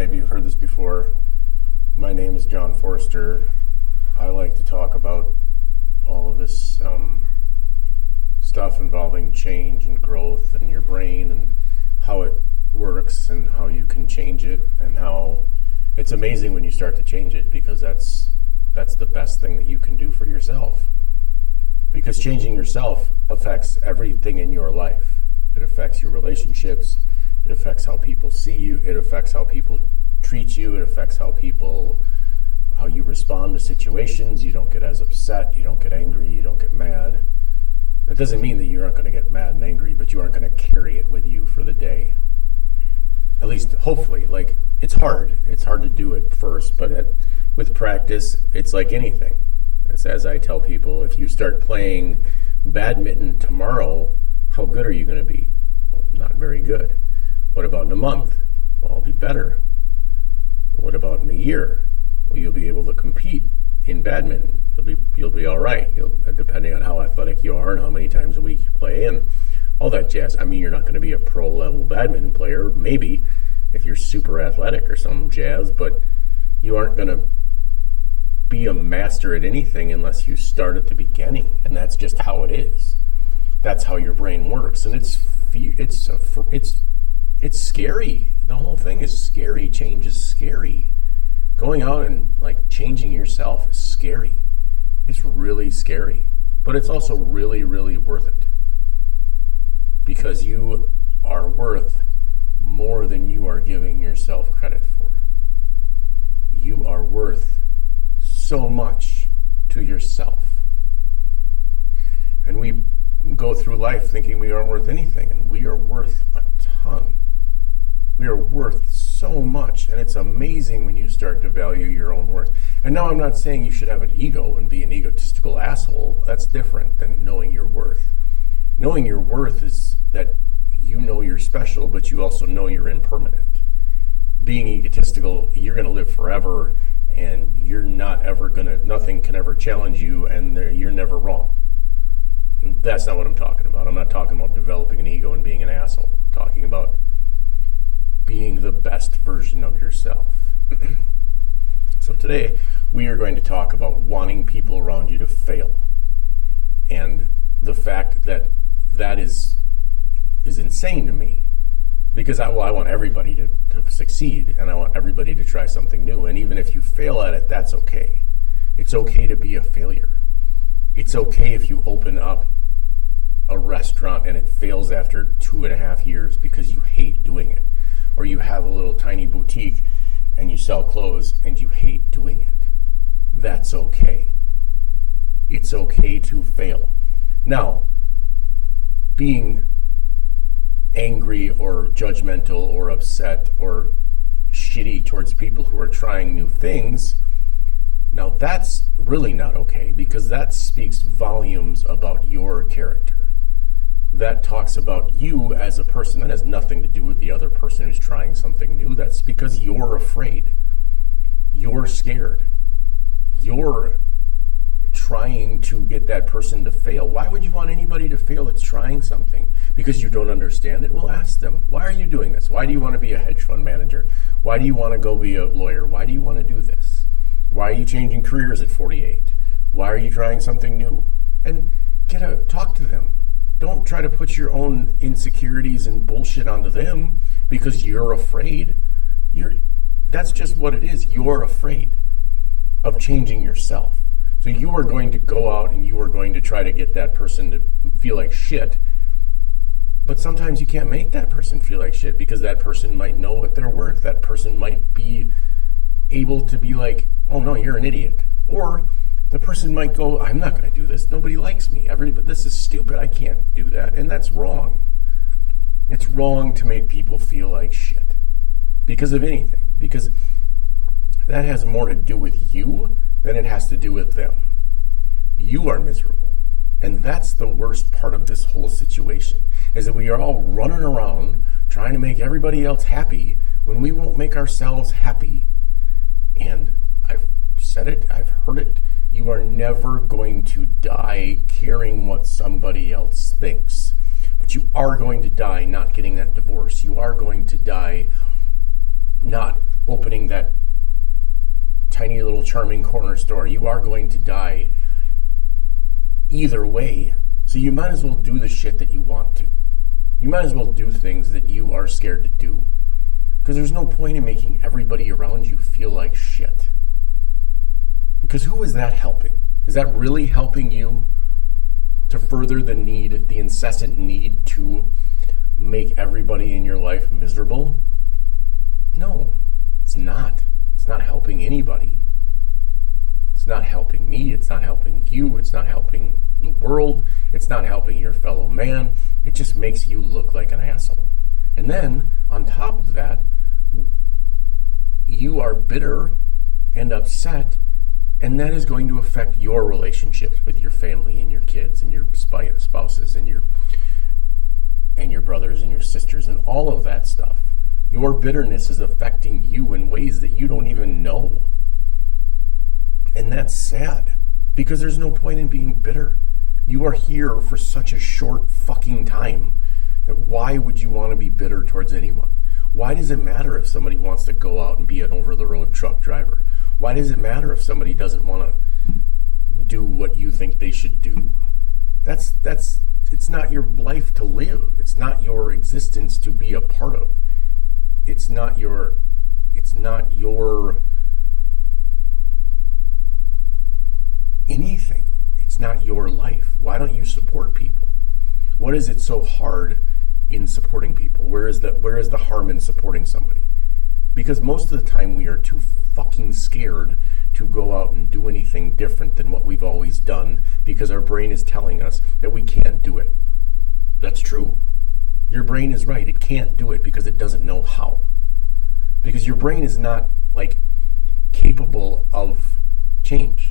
maybe you've heard this before. My name is John Forster. I like to talk about all of this stuff involving change and growth and your brain and how it works and how you can change it and how it's amazing when you start to change it, because that's the best thing that you can do for yourself. Because changing yourself affects everything in your life. It affects your relationships. It affects how people see you. It affects how people treat you. It affects how you respond to situations. You don't get as upset. You don't get angry. You don't get mad. That doesn't mean that you aren't going to get mad and angry, but you aren't going to carry it with you for the day. At least, hopefully. Like, it's hard. It's hard to do it first, but with practice, it's like anything. It's as I tell people, if you start playing badminton tomorrow, how good are you going to be? Well, not very good. What about in a month? Well, I'll be better. What about in a year? Well, you'll be able to compete in badminton. You'll be all right. Depending on how athletic you are and how many times a week you play and all that jazz. I mean, you're not going to be a pro level badminton player, maybe if you're super athletic or some jazz, but you aren't going to be a master at anything unless you start at the beginning, and that's just how it is. That's how your brain works, and it's scary. The whole thing is scary. Change is scary. Going out and changing yourself is scary. It's really scary, but it's also really, really worth it, because you are worth more than you are giving yourself credit for. You are worth so much to yourself. And we go through life thinking we aren't worth anything, and we are worth a ton. We are worth so much, and it's amazing when you start to value your own worth. And now I'm not saying you should have an ego and be an egotistical asshole. That's different than knowing your worth. Knowing your worth is that you know you're special, but you also know you're impermanent. Being egotistical, you're going to live forever, and you're not ever nothing can ever challenge you, and you're never wrong. That's not what I'm talking about. I'm not talking about developing an ego and being an asshole. I'm talking about being the best version of yourself. So today, we are going to talk about wanting people around you to fail. And the fact that is insane to me. Because I want everybody to succeed, and I want everybody to try something new. And even if you fail at it, that's okay. It's okay to be a failure. It's okay if you open up a restaurant and it fails after 2.5 years because you hate doing it. Or you have a little tiny boutique and you sell clothes and you hate doing it. That's okay. It's okay to fail. Now, being angry or judgmental or upset or shitty towards people who are trying new things, now that's really not okay, because that speaks volumes about your character. That talks about you as a person. That has nothing to do with the other person who's trying something new. That's because you're afraid. You're scared. You're trying to get that person to fail. Why would you want anybody to fail that's trying something? Because you don't understand it? Well, ask them. Why are you doing this? Why do you want to be a hedge fund manager? Why do you want to go be a lawyer? Why do you want to do this? Why are you changing careers at 48? Why are you trying something new? And talk to them. Don't try to put your own insecurities and bullshit onto them because you're afraid. That's just what it is. You're afraid of changing yourself. So you are going to go out and you are going to try to get that person to feel like shit. But sometimes you can't make that person feel like shit, because that person might know what they're worth. That person might be able to be like, oh no, you're an idiot. Or the person might go, I'm not going to do this. Nobody likes me. But this is stupid. I can't do that. And that's wrong. It's wrong to make people feel like shit because of anything. Because that has more to do with you than it has to do with them. You are miserable. And that's the worst part of this whole situation, is that we are all running around trying to make everybody else happy when we won't make ourselves happy. And I've said it, I've heard it. You are never going to die caring what somebody else thinks. But you are going to die not getting that divorce. You are going to die not opening that tiny little charming corner store. You are going to die either way. So you might as well do the shit that you want to. You might as well do things that you are scared to do. Because there's no point in making everybody around you feel like shit. Because who is that helping? Is that really helping you to further the need, the incessant need to make everybody in your life miserable? No, it's not. It's not helping anybody. It's not helping me. It's not helping you. It's not helping the world. It's not helping your fellow man. It just makes you look like an asshole. And then, on top of that, you are bitter and upset, and that is going to affect your relationships with your family and your kids and your spouses and your brothers and your sisters and all of that stuff. Your bitterness is affecting you in ways that you don't even know. And that's sad, because there's no point in being bitter. You are here for such a short fucking time that why would you want to be bitter towards anyone? Why does it matter if somebody wants to go out and be an over-the-road truck driver? Why does it matter if somebody doesn't want to do what you think they should do? It's not your life to live. It's not your existence to be a part of. It's not your anything. It's not your life. Why don't you support people? What is it so hard in supporting people? Where is the harm in supporting somebody? Because most of the time we are too fucking scared to go out and do anything different than what we've always done, because our brain is telling us that we can't do it. That's true. Your brain is right. It can't do it because it doesn't know how. Because your brain is not capable of change.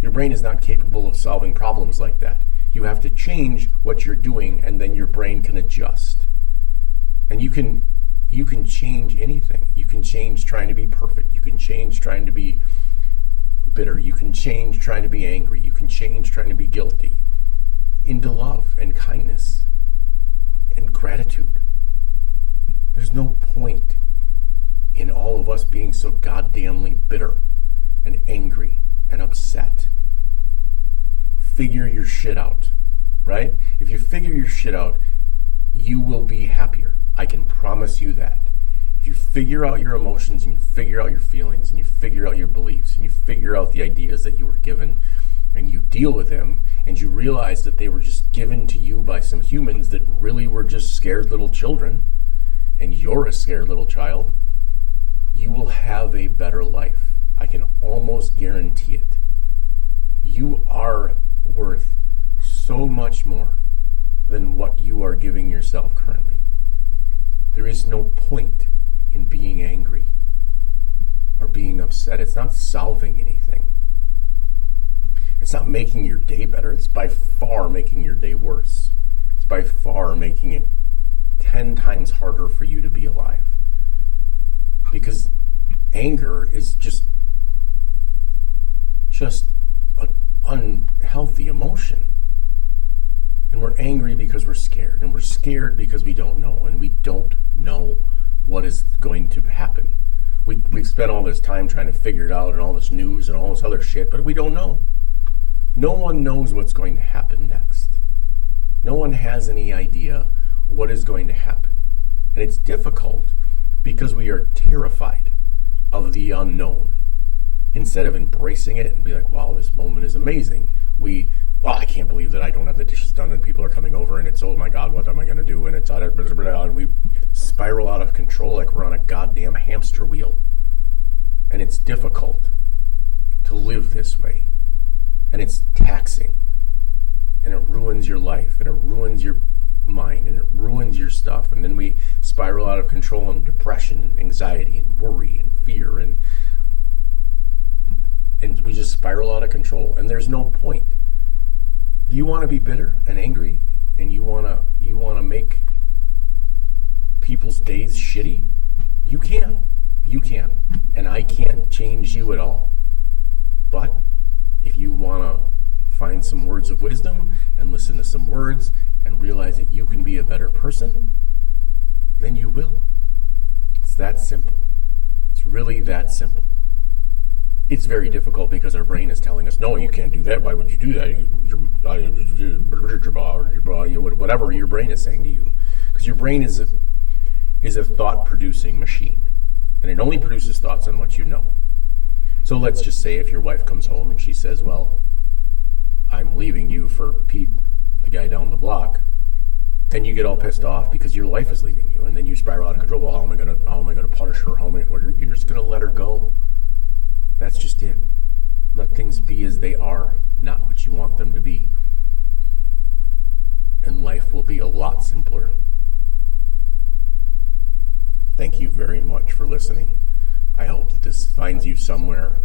Your brain is not capable of solving problems like that. You have to change what you're doing, and then your brain can adjust. And you can change anything. You can change trying to be perfect. You can change trying to be bitter. You can change trying to be angry. You can change trying to be guilty into love and kindness and gratitude. There's no point in all of us being so goddamnly bitter and angry and upset. Figure your shit out, right? If you figure your shit out, you will be happier. I can promise you that. If you figure out your emotions and you figure out your feelings and you figure out your beliefs and you figure out the ideas that you were given and you deal with them and you realize that they were just given to you by some humans that really were just scared little children, and you're a scared little child, you will have a better life. I can almost guarantee it. You are worth so much more than what you are giving yourself currently. There is no point in being angry or being upset. It's not solving anything. It's not making your day better. It's by far making your day worse. It's by far making it 10 times harder for you to be alive. Because anger is just an unhealthy emotion. And we're angry because we're scared. And we're scared because we don't know. And we don't know what is going to happen. We've spent all this time trying to figure it out and all this news and all this other shit, but we don't know. No one knows what's going to happen next. No one has any idea what is going to happen. And it's difficult because we are terrified of the unknown. Instead of embracing it and be like, wow, this moment is amazing, I can't believe that I don't have the dishes done and people are coming over and it's, oh my God, what am I going to do? And it's, and we spiral out of control like we're on a goddamn hamster wheel. And it's difficult to live this way. And it's taxing. And it ruins your life. And it ruins your mind. And it ruins your stuff. And then we spiral out of control in depression, and anxiety, and worry, and fear. And we just spiral out of control. And there's no point. If you want to be bitter and angry, and you want to make people's days shitty, you can. You can. And I can't change you at all. But if you want to find some words of wisdom and listen to some words and realize that you can be a better person, then you will. It's that simple. It's It's really that simple. It's very difficult because our brain is telling us, no, you can't do that. Why would you do that? Whatever your brain is saying to you. Because your brain is a thought-producing machine. And it only produces thoughts on what you know. So let's just say if your wife comes home and she says, well, I'm leaving you for Pete, the guy down the block, then you get all pissed off because your wife is leaving you. And then you spiral out of control. Well, how am I going to punish her? You're just going to let her go. That's just it. Let things be as they are, not what you want them to be. And life will be a lot simpler. Thank you very much for listening. I hope that this finds you somewhere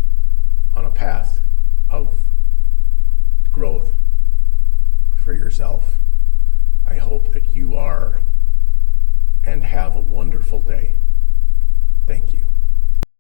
on a path of growth for yourself. I hope that you are and have a wonderful day. Thank you.